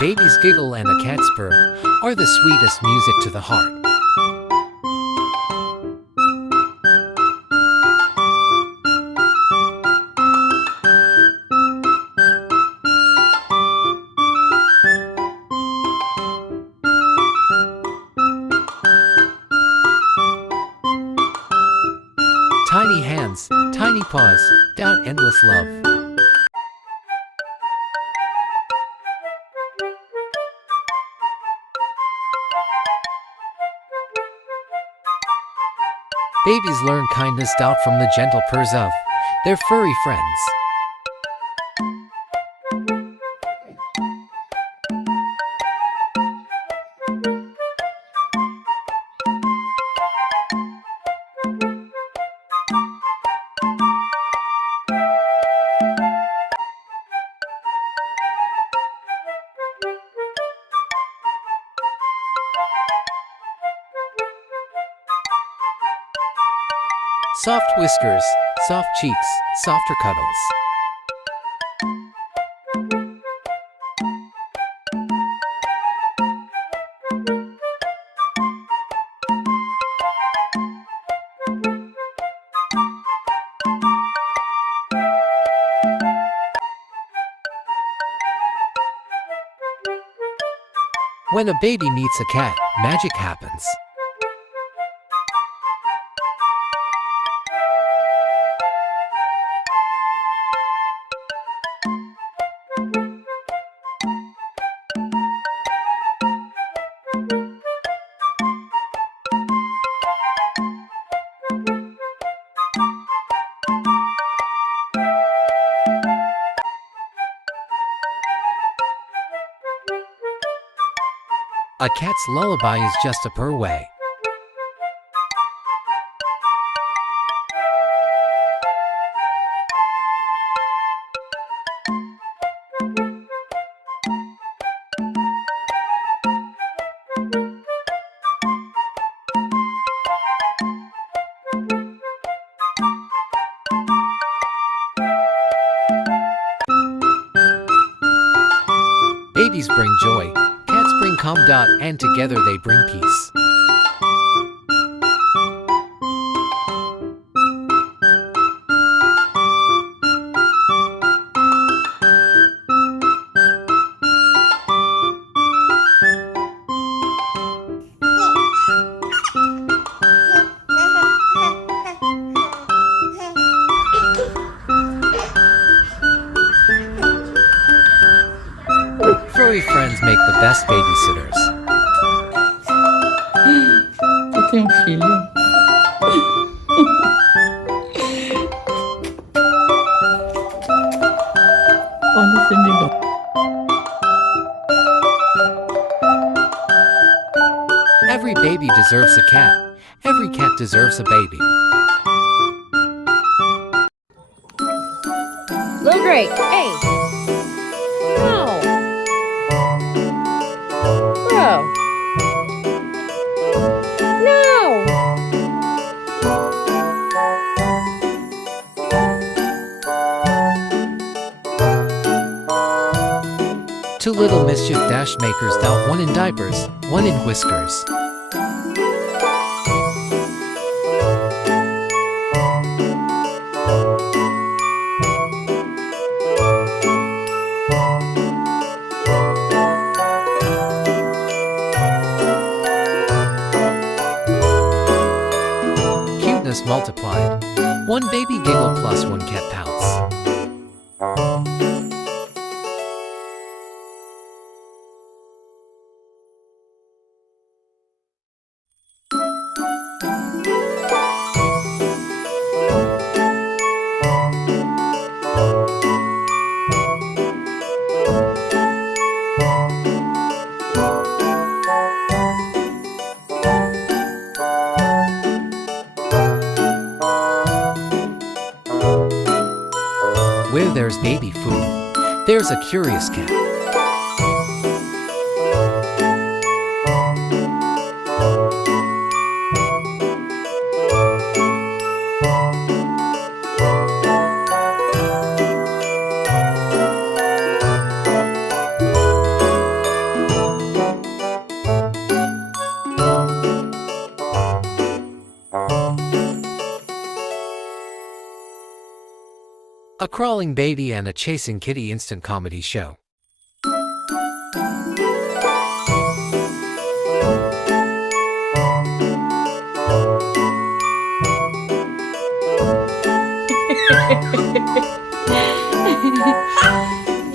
baby's giggle and a cat's purr are the sweetest music to the heart. Tiny hands, tiny paws, down endless love. Babies learn kindness out from the gentle purrs of their furry friends. Soft whiskers, soft cheeks, softer cuddles. When a baby meets a cat, magic happens. A cat's lullaby is just a purr away. Babies bring joy, cats bring calm. And together they bring peace. Furry friends make the best babysitters. Eu tenho um filho. Olha esse bigode. Every baby deserves a cat. Every cat deserves a baby. Little Drake, hey! No! Bro! No! Two little mischief dash makers out, one in diapers, one in whiskers. Cuteness multiplied. One baby giggle plus one cat pounce. Where there's baby food, there's a curious cat. A crawling baby and a chasing kitty instant comedy show.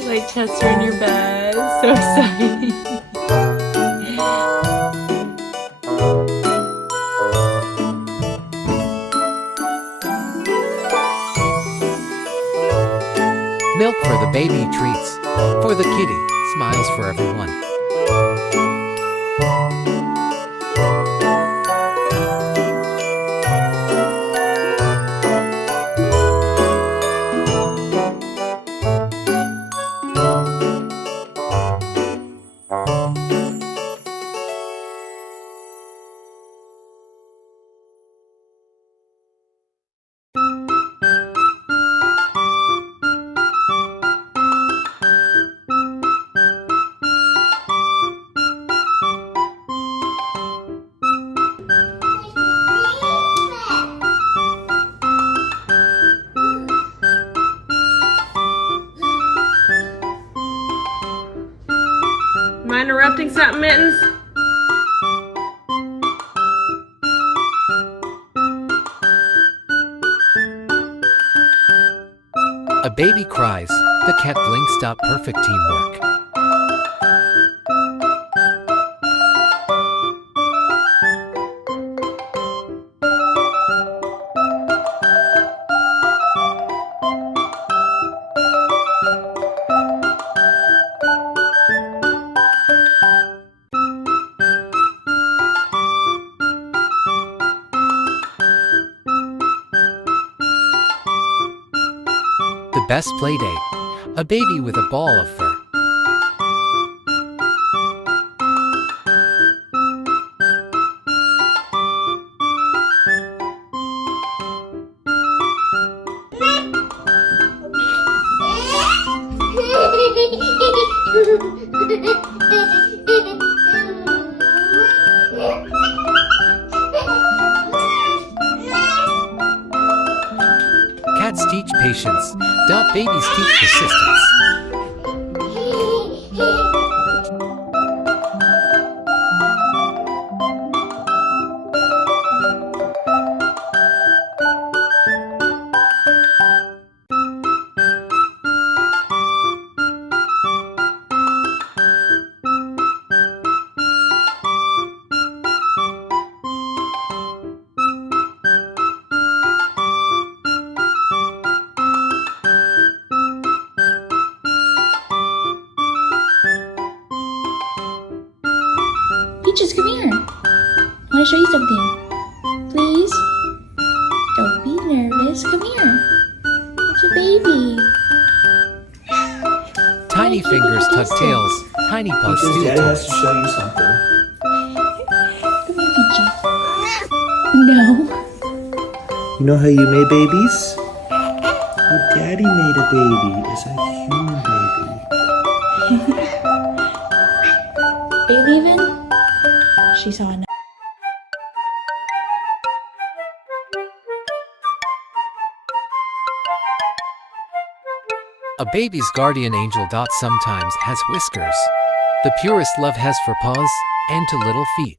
Like Chester in your bed. So exciting. Milk for the baby, treats for the kitty, smiles for everyone. Am I interrupting something, Mittens? A baby cries, the cat blinks. Perfect teamwork. The best play date. A baby with a ball of fur. Cats teach patience. Babies teach persistence. Peaches, come here. I want to show you something. Please? Don't be nervous. Come here. It's a baby. Tiny fingers tug tails. Tiny paws Peaches, steal Daddy has toys. to show you something. Come here, Peaches. No. You know how you made babies? Well, Daddy made a baby. It's a human baby. Are you leaving? She saw a A baby's guardian angel. Sometimes has whiskers. The purest love has for paws and to little feet.